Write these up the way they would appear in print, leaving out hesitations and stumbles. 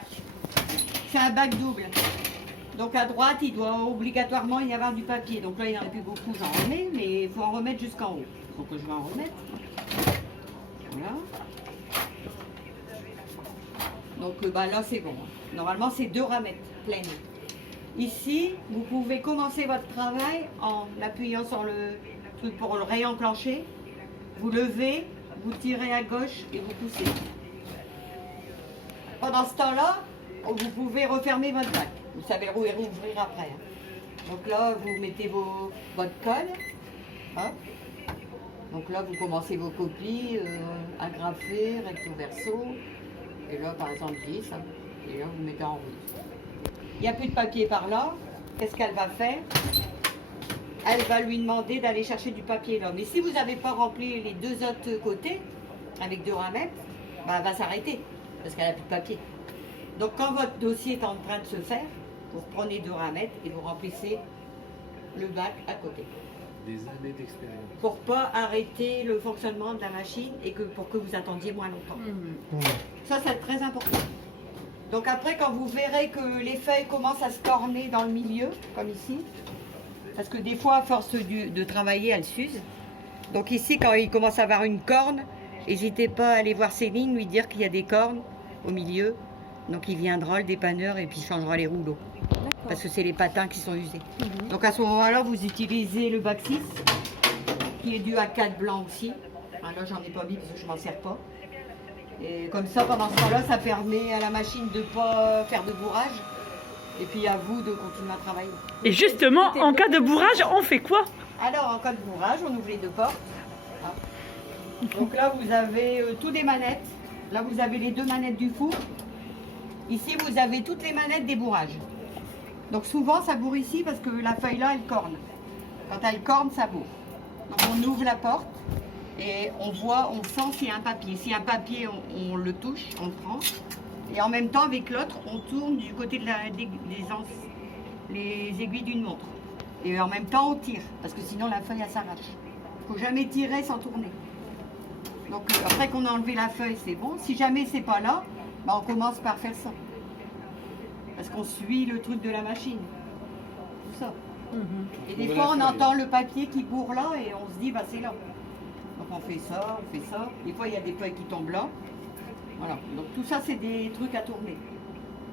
bac. C'est un bac double. Donc à droite, il doit obligatoirement y avoir du papier. Donc là, il n'y en a plus beaucoup, j'en remets, mais il faut en remettre jusqu'en haut. Donc je vais en remettre. Voilà. Donc là, c'est bon. Normalement, c'est 2 ramettes pleines. Ici, vous pouvez commencer votre travail en appuyant sur le truc pour le réenclencher. Vous levez, vous tirez à gauche et vous poussez. Pendant ce temps-là, vous pouvez refermer votre bac. Vous savez le rouvrir après. Donc là, vous mettez votre colle. Hop. Donc là, vous commencez vos copies, agrafées, recto verso. Et là, par exemple, 10. Et là, vous mettez en route. Il n'y a plus de papier par là. Qu'est-ce qu'elle va faire? Elle va lui demander d'aller chercher du papier là. Mais si vous n'avez pas rempli les 2 autres côtés, avec 2 ramettes, bah, elle va s'arrêter. Parce qu'elle n'a plus de papier. Donc quand votre dossier est en train de se faire, vous prenez 2 ramettes et vous remplissez le bac à côté. Des années d'expérience. Pour pas arrêter le fonctionnement de la machine et pour que vous attendiez moins longtemps. Ça, c'est très important. Donc après, quand vous verrez que les feuilles commencent à se corner dans le milieu, comme ici, parce que des fois, à force de travailler, elles s'usent. Donc ici, quand il commence à avoir une corne, n'hésitez pas à aller voir Céline, lui dire qu'il y a des cornes au milieu. Donc il viendra, le dépanneur, et puis il changera les rouleaux. Parce que c'est les patins qui sont usés. Donc à ce moment-là, vous utilisez le bac 6, qui est du A4 blanc aussi. Enfin, là, j'en ai pas mis parce que je m'en sers pas. Et comme ça, pendant ce temps-là, ça permet à la machine de ne pas faire de bourrage. Et puis à vous de continuer à travailler. Et justement, en cas de bourrage, on fait quoi? Alors, en cas de bourrage, on ouvre les 2 portes. Ah. Donc là, vous avez toutes les manettes. Là, vous avez les 2 manettes du four. Ici, vous avez toutes les manettes des bourrages. Donc souvent, ça bourre ici parce que la feuille là, elle corne. Quand elle corne, ça bourre. Donc on ouvre la porte et on voit, on sent s'il y a un papier. S'il y a un papier, on le touche, on le prend. Et en même temps, avec l'autre, on tourne du côté de les aiguilles d'une montre. Et en même temps, on tire, parce que sinon la feuille, elle s'arrache. Il ne faut jamais tirer sans tourner. Donc après qu'on a enlevé la feuille, c'est bon. Si jamais c'est pas là, bah, on commence par faire ça. Parce qu'on suit le truc de la machine. Tout ça. Et des fois, on entend le papier qui bourre là et on se dit, bah c'est là. Donc on fait ça, on fait ça. Des fois, il y a des feuilles qui tombent là. Voilà. Donc tout ça, c'est des trucs à tourner.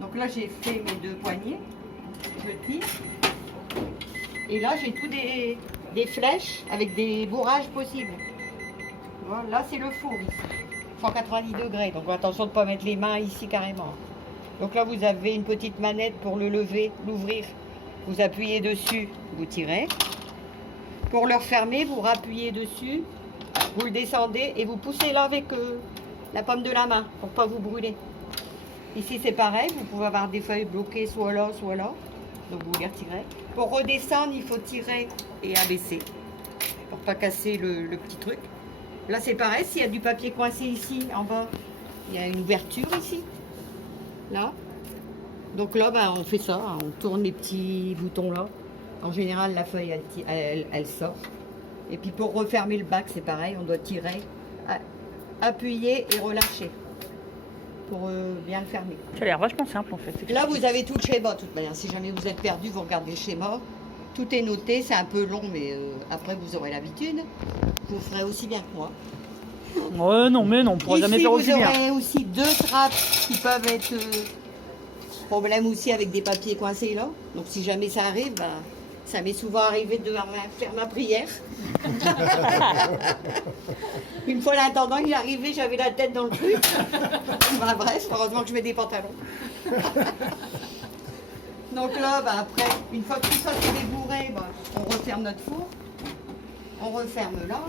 Donc là, j'ai fait mes 2 poignées. Je tire. Et là, j'ai tout des flèches avec des bourrages possibles. Tu vois, là, c'est le four ici. 190 degrés. Donc attention de ne pas mettre les mains ici carrément. Donc là, vous avez une petite manette pour le lever, l'ouvrir. Vous appuyez dessus, vous tirez. Pour le refermer, vous rappuyez dessus, vous le descendez et vous poussez là avec la paume de la main pour ne pas vous brûler. Ici, c'est pareil, vous pouvez avoir des feuilles bloquées soit là, soit là. Donc vous les retirez. Pour redescendre, il faut tirer et abaisser pour ne pas casser le petit truc. Là, c'est pareil, s'il y a du papier coincé ici, en bas, il y a une ouverture ici. Là. Donc là, ben, on fait ça, hein, on tourne les petits boutons là. En général, la feuille, elle sort. Et puis pour refermer le bac, c'est pareil, on doit tirer, appuyer et relâcher pour bien le fermer. Ça a l'air vachement simple en fait. Là, vous avez tout le schéma, de toute manière. Si jamais vous êtes perdu, vous regardez le schéma. Tout est noté, c'est un peu long, mais après, vous aurez l'habitude. Vous ferez aussi bien que moi. Ouais, non, mais non, on pourra jamais faire aussi vous bien. aurez aussi 2 trappes qui peuvent être problème aussi avec des papiers coincés là. Donc si jamais ça arrive, ben, ça m'est souvent arrivé de faire ma prière. Une fois l'intendant, il est arrivé, j'avais la tête dans le truc. Ben, bref, heureusement que je mets des pantalons. Donc là, ben, après, une fois que tout ça c'est débourré, ben, on referme notre four. On referme là.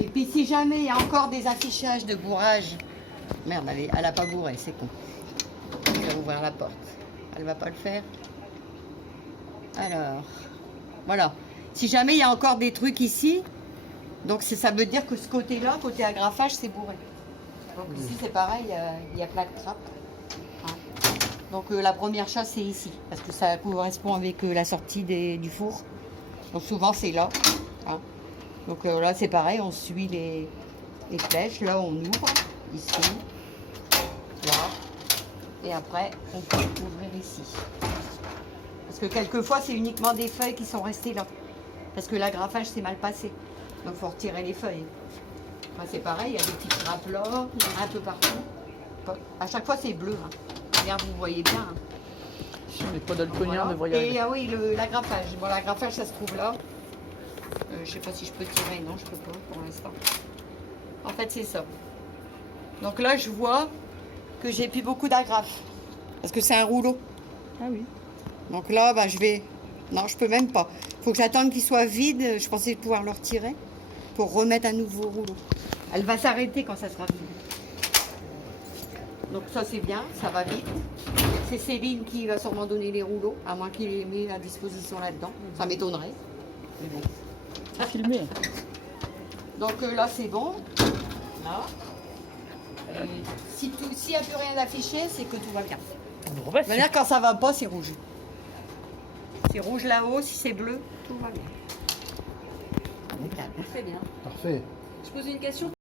Et puis si jamais il y a encore des affichages de bourrage, merde, elle a pas bourré, c'est con. Je vais ouvrir la porte. Elle va pas le faire. Alors, voilà. Si jamais il y a encore des trucs ici, donc ça veut dire que ce côté-là, côté agrafage, c'est bourré. Donc ici c'est pareil, il y a plein de trappes. Hein. Donc la première chose c'est ici, parce que ça correspond avec la sortie du four. Donc souvent c'est là. Hein. Donc là c'est pareil, on suit les flèches. Là on ouvre, ici, là. Et après, on peut ouvrir ici. Parce que quelquefois, c'est uniquement des feuilles qui sont restées là. Parce que l'agrafage s'est mal passé. Donc, il faut retirer les feuilles. Enfin, c'est pareil, il y a des petites grappes là, il y en a un peu partout. À chaque fois, c'est bleu. Hein. Regarde, vous voyez bien. Hein. Si on n'est pas daltonien, Voilà. on devrait y arriver. Et ah oui, l'agrafage. Bon, l'agrafage, ça se trouve là. Je sais pas si je peux tirer. Non, je peux pas pour l'instant. En fait, c'est ça. Donc là, je vois que j'ai plus beaucoup d'agrafes. Parce que c'est un rouleau. Ah oui. Donc là, bah, je vais... Non, je peux même pas. Il faut que j'attende qu'il soit vide. Je pensais pouvoir le retirer pour remettre un nouveau rouleau. Elle va s'arrêter quand ça sera vide. Donc ça, c'est bien. Ça va vite. C'est Céline qui va sûrement donner les rouleaux, à moins qu'il les mette à disposition là-dedans. Ça m'étonnerait. Mais bon. C'est filmé. Donc là, c'est bon. Là. S'il n'y a plus rien d'affiché, c'est que tout va bien. Bon, bah, C'est-à-dire quand ça va pas, c'est rouge. C'est rouge là-haut, si c'est bleu, tout va bien. Très bien. Parfait. Je pose une question.